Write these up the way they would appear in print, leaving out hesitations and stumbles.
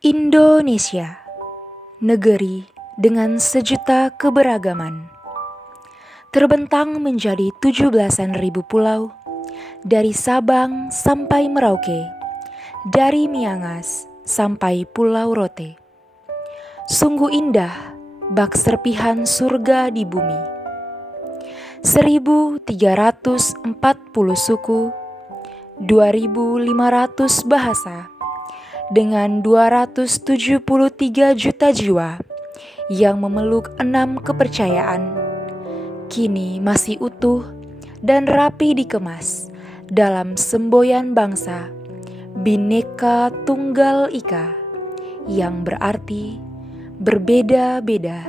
Indonesia, negeri dengan sejuta keberagaman, terbentang menjadi 17.000 pulau, dari Sabang sampai Merauke, dari Miangas sampai Pulau Rote. Sungguh indah bak serpihan surga di bumi. 1.340 suku, 2.500 bahasa, dengan 273 juta jiwa yang memeluk 6 kepercayaan, kini masih utuh dan rapi dikemas dalam semboyan bangsa Bhinneka Tunggal Ika, yang berarti berbeda-beda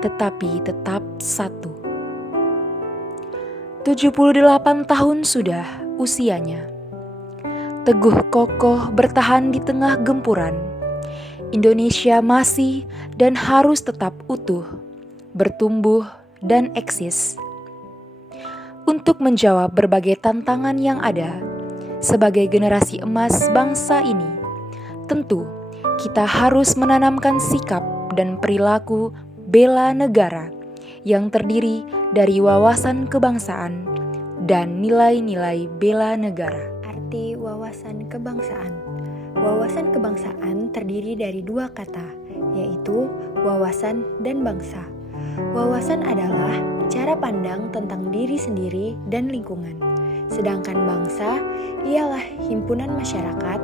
tetapi tetap satu. 78 tahun sudah usianya. Teguh kokoh bertahan di tengah gempuran. Indonesia masih dan harus tetap utuh, bertumbuh dan eksis. Untuk menjawab berbagai tantangan yang ada, sebagai generasi emas bangsa ini, tentu kita harus menanamkan sikap dan perilaku bela negara yang terdiri dari wawasan kebangsaan dan nilai-nilai bela negara. Arti wawasan kebangsaan. Wawasan kebangsaan terdiri dari dua kata, yaitu wawasan dan bangsa. Wawasan adalah cara pandang tentang diri sendiri dan lingkungan. Sedangkan bangsa ialah himpunan masyarakat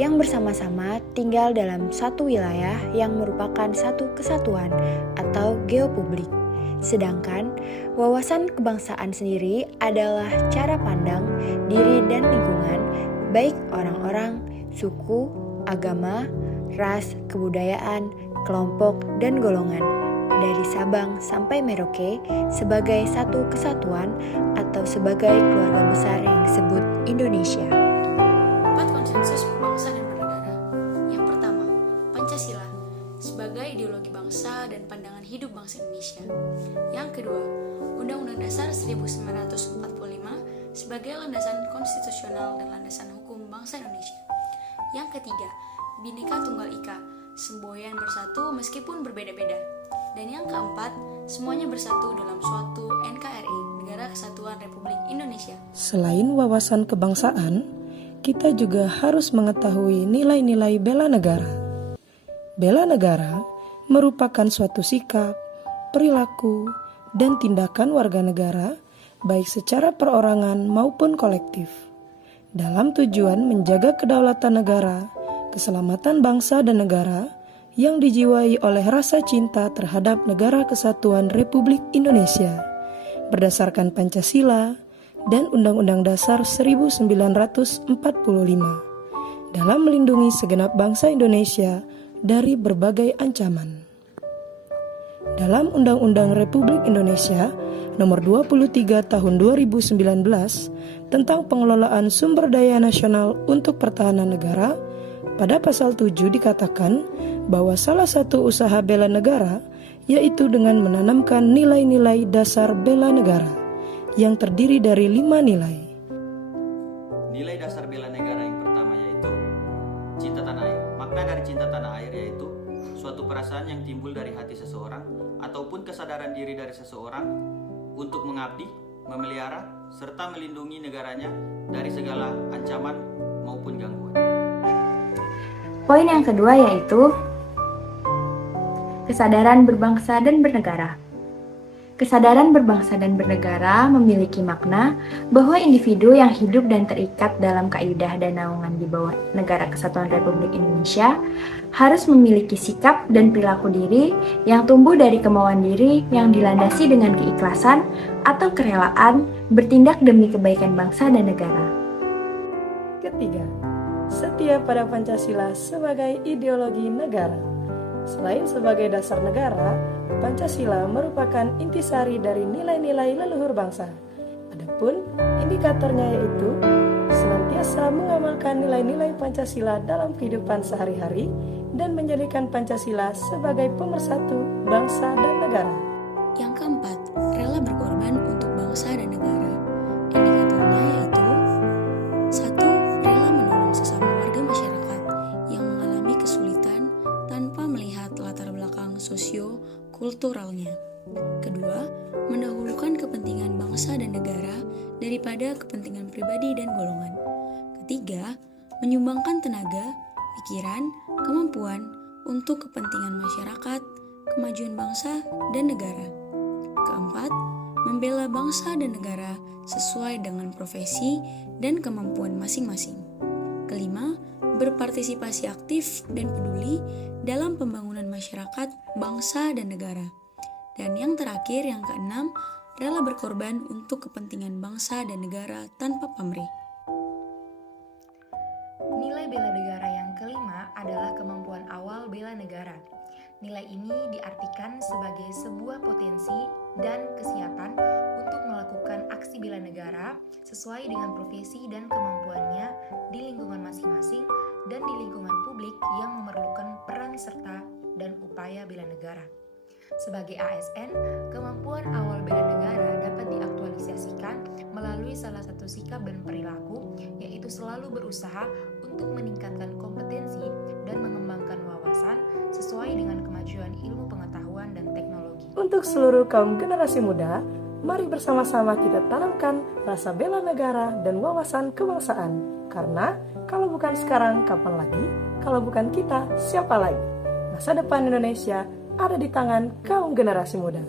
yang bersama-sama tinggal dalam satu wilayah yang merupakan satu kesatuan atau geopublik. Sedangkan wawasan kebangsaan sendiri adalah cara pandang diri dan lingkungan, baik orang-orang, suku, agama, ras, kebudayaan, kelompok, dan golongan, dari Sabang sampai Merauke sebagai satu kesatuan atau sebagai keluarga besar yang disebut Indonesia. 4 konsensus berbangsa dan bernegara. Yang pertama, Pancasila sebagai ideologi bangsa dan pandangan hidup bangsa Indonesia. Yang kedua, Undang-Undang Dasar 1945 sebagai landasan konstitusional dan landasan hukum bangsa Indonesia. Yang ketiga, Bhinneka Tunggal Ika, semboyan bersatu meskipun berbeda-beda. Dan yang keempat, semuanya bersatu dalam suatu NKRI, Negara Kesatuan Republik Indonesia. Selain wawasan kebangsaan, kita juga harus mengetahui nilai-nilai bela negara. Bela negara merupakan suatu sikap, perilaku, dan tindakan warga negara, baik secara perorangan maupun kolektif, dalam tujuan menjaga kedaulatan negara, keselamatan bangsa dan negara, yang dijiwai oleh rasa cinta terhadap Negara Kesatuan Republik Indonesia, berdasarkan Pancasila dan Undang-Undang Dasar 1945, dalam melindungi segenap bangsa Indonesia dari berbagai ancaman. Dalam Undang-Undang Republik Indonesia Nomor 23 Tahun 2019 tentang pengelolaan sumber daya nasional untuk pertahanan negara, pada pasal 7 dikatakan bahwa salah satu usaha bela negara yaitu dengan menanamkan nilai-nilai dasar bela negara yang terdiri dari 5 nilai. Nilai dasar bela negara yang pertama yaitu cinta tanah air. Makna dari cinta tanah air yaitu suatu perasaan yang timbul dari hati seseorang ataupun kesadaran diri dari seseorang untuk mengabdi, memelihara, serta melindungi negaranya dari segala ancaman maupun gangguan. Poin yang kedua yaitu kesadaran berbangsa dan bernegara. Kesadaran berbangsa dan bernegara memiliki makna bahwa individu yang hidup dan terikat dalam kaidah dan naungan di bawah Negara Kesatuan Republik Indonesia harus memiliki sikap dan perilaku diri yang tumbuh dari kemauan diri yang dilandasi dengan keikhlasan atau kerelaan bertindak demi kebaikan bangsa dan negara. Ketiga, setia pada Pancasila sebagai ideologi negara. Selain sebagai dasar negara, Pancasila merupakan intisari dari nilai-nilai leluhur bangsa. Adapun indikatornya yaitu senantiasa mengamalkan nilai-nilai Pancasila dalam kehidupan sehari-hari dan menjadikan Pancasila sebagai pemersatu bangsa dan negara. Yang keempat, rela berkorban untuk bangsa dan negara. Indikatornya yaitu 1. Rela menolong sesama warga masyarakat yang mengalami kesulitan kulturalnya. Kedua, mendahulukan kepentingan bangsa dan negara daripada kepentingan pribadi dan golongan. Ketiga, menyumbangkan tenaga, pikiran, kemampuan untuk kepentingan masyarakat, kemajuan bangsa dan negara. Keempat, membela bangsa dan negara sesuai dengan profesi dan kemampuan masing-masing. Kelima, berpartisipasi aktif dan peduli dalam pembangunan masyarakat, bangsa, dan negara. Dan yang terakhir, yang keenam, rela berkorban untuk kepentingan bangsa dan negara tanpa pamrih. Nilai bela negara yang kelima adalah kemampuan awal bela negara. Nilai ini diartikan sebagai sebuah potensi dan kesiapan untuk melakukan aksi bela negara sesuai dengan profesi dan kemampuannya di lingkungan masing-masing dan di lingkungan publik yang memerlukan peran serta dan upaya bela negara. Sebagai ASN, kemampuan awal bela negara dapat diaktualisasikan melalui salah satu sikap dan perilaku, yaitu selalu berusaha untuk meningkatkan kompetensi dan mengembangkan wawasan sesuai dengan kemajuan ilmu pengetahuan dan teknologi. Untuk seluruh kaum generasi muda, mari bersama-sama kita tanamkan rasa bela negara dan wawasan kebangsaan. Karena kalau bukan sekarang, kapan lagi? Kalau bukan kita, siapa lagi? Masa depan Indonesia ada di tangan kaum generasi muda.